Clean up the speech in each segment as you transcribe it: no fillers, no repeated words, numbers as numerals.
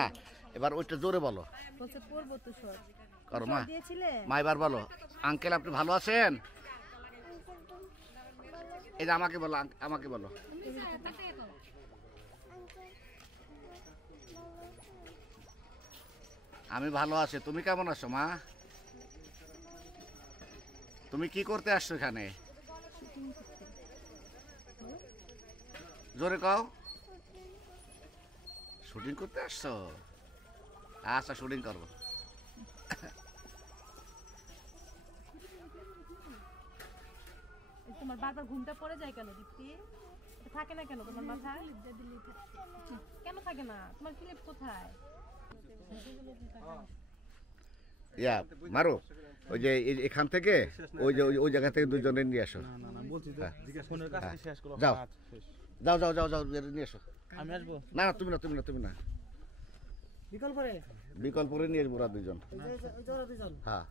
হ্যাঁ, এবার ওইটা জোরে বলো। বলছে পড়বো তো সর করো মা। দিয়েছিলে মা এবার বলো, আঙ্কেল আপনি ভালো আছেন? এই যে আমাকে বলো, আমাকে বলো। আমি ভালো আছি, তুমি কেমন আছো মা? তুমি কি করতে আসছো এখানে? জোরে কও। শুটিং করতে আসছো? আচ্ছা, শুটিং করবো। তোমার বারবার ঘুমটা পড়ে যায় কেন দীপ্তি? থাকে না কেন তোমার মাথায়? কেন থাকে না? তোমার ক্লিপ কোথায়? ইয়া মারো, ওই যে এখান থেকে ওই যে ওই জায়গা থেকে দুজনে নিয়ে আসো। যাও যাও যাও যাও যাও নিয়ে আসো। আমি আসবো না না, তুমি না, তুমি না, তুমি না, বিকল্পরে নিয়ে আসবো। ওরা দুজন। হ্যাঁ,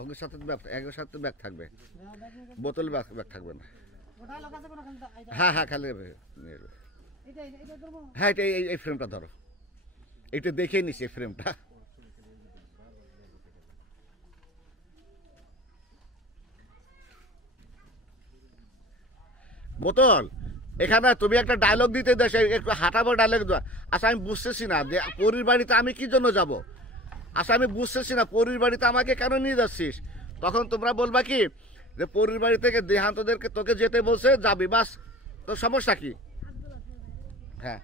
ওদের সাথে একের সাথে ব্যাগ থাকবে, বোতল ব্যাগ থাকবে না। হ্যাঁ হ্যাঁ, খালি নিয়ে আসবে। হ্যাঁ, এটা এই ফ্রেমটা ধরো, এটা দেখে নিছি এই ফ্রেমটা। বোতল এখানে তুমি একটা ডায়লগ দিতে দেশ, একটু হাঁটাবো ডায়লগ দেওয়া। আচ্ছা, আমি বুঝতেছি না যে পরীর বাড়িতে আমি কি জন্য যাব। আচ্ছা, আমি বুঝতেছি না পরীর বাড়িতে আমাকে কেন নিয়ে যাচ্ছিস। তখন তোমরা বলবা কি যে পরীর বাড়ি থেকে দেহান্তদেরকে তোকে যেতে বলছে, যাবি, বাস। তোর সমস্যা কি? হ্যাঁ,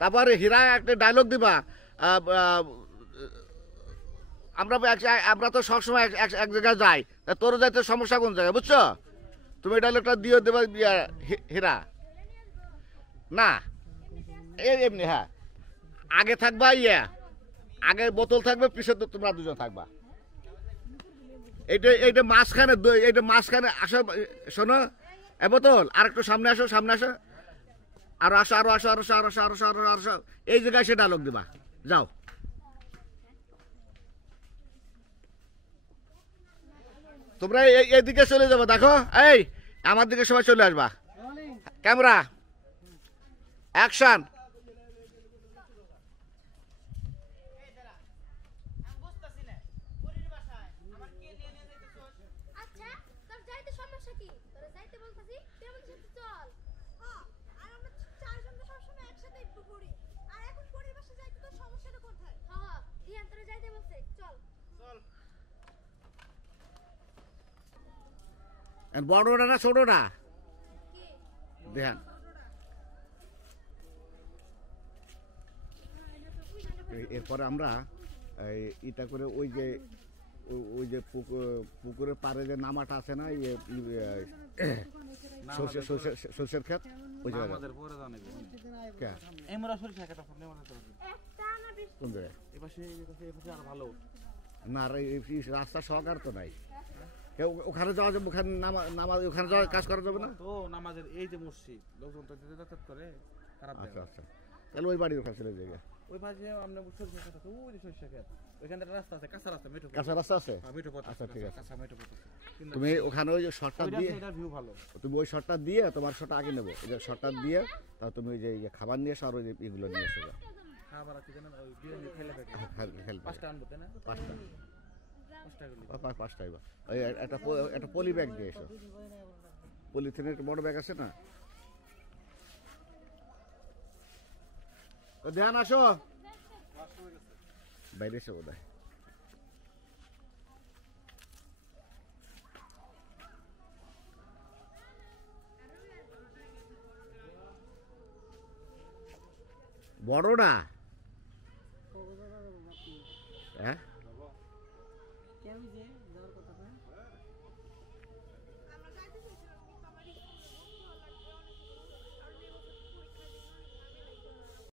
তারপরে হীরা একটা ডায়লগ দিবা। আমরা তো সবসময় এক জায়গায় যাই, তোরও যাইতে সমস্যা কোন জায়গায়, বুঝছো? তুমি ডায়লগটা দিয়ে দেবা হীরা। না এমনি, হ্যাঁ, আগে থাকবা, আগে বোতল থাকবে, পিছনে তো তোমরা দুজন থাকবা। এইটা মাঝখানে আসো, শোনো, এ বোতল আর একটু সামনে আসো, সামনে আসো, আরো আসো, আরো আসো, আরো আসো, আরো আসো, আরো আসো, এই জায়গায় সে ডায়লগ দিবা। যাও। তোমরা এইদিকে চলে যাবো, দেখো, এই আমার দিকে সবাই চলে আসবা। Camera action. বড়টা না ছোটটা দেখেন। এরপরে আমরা এটা করে ওই যে পুকুরের পাড়ে যে নামাটা আছে না, সর্ষের ক্ষেত, ওই জায়গায় না, রাস্তা সহকার তো নাই। ওখানে যাওয়া যাবে, ওখানে ওখানে যাওয়া কাজ করা যাবে না তো। নামাজের এই যে মসজিদ, লোকজন তো যাতায়াত করে, খারাপ। আচ্ছা আচ্ছা, তাহলে ওই বাড়ির ওখানে চলে যাবে। ওই পাশে আমরা সরষে ক্ষেত আছে, ওই যে সরষে ক্ষেত, ওইখানে একটা রাস্তা আছে, কাঁচা রাস্তা, মেঠো কাঁচা রাস্তা আছে। মেঠো পথ। আচ্ছা, ঠিক আছে। কাঁচা মেঠো পথ। তুমি ওখানে ওই যে শর্টটা দিয়ে, এটা ভিউ ভালো। তুমি ওই শর্টটা দিয়ে, তোমার শর্টটা আগে নেবো, ওই যে শর্টটা দিয়ে, তা তুমি ওই যে খাবার নিয়ে এসো, আর ওই যে এগুলো নিয়ে এসো। খাবার আছে জানেন, ওই বিরিয়ানি খেলে থাকে। পাঁচটা আনবো, তাই না? পাঁচটাই বা ওই একটা পলি ব্যাগ দিয়ে এসো। পলিথিনের একটা বড় ব্যাগ আছে না, ধ্যান আসো, বাইরে এসে বোধ হয়। বড়টা হ্যাঁ,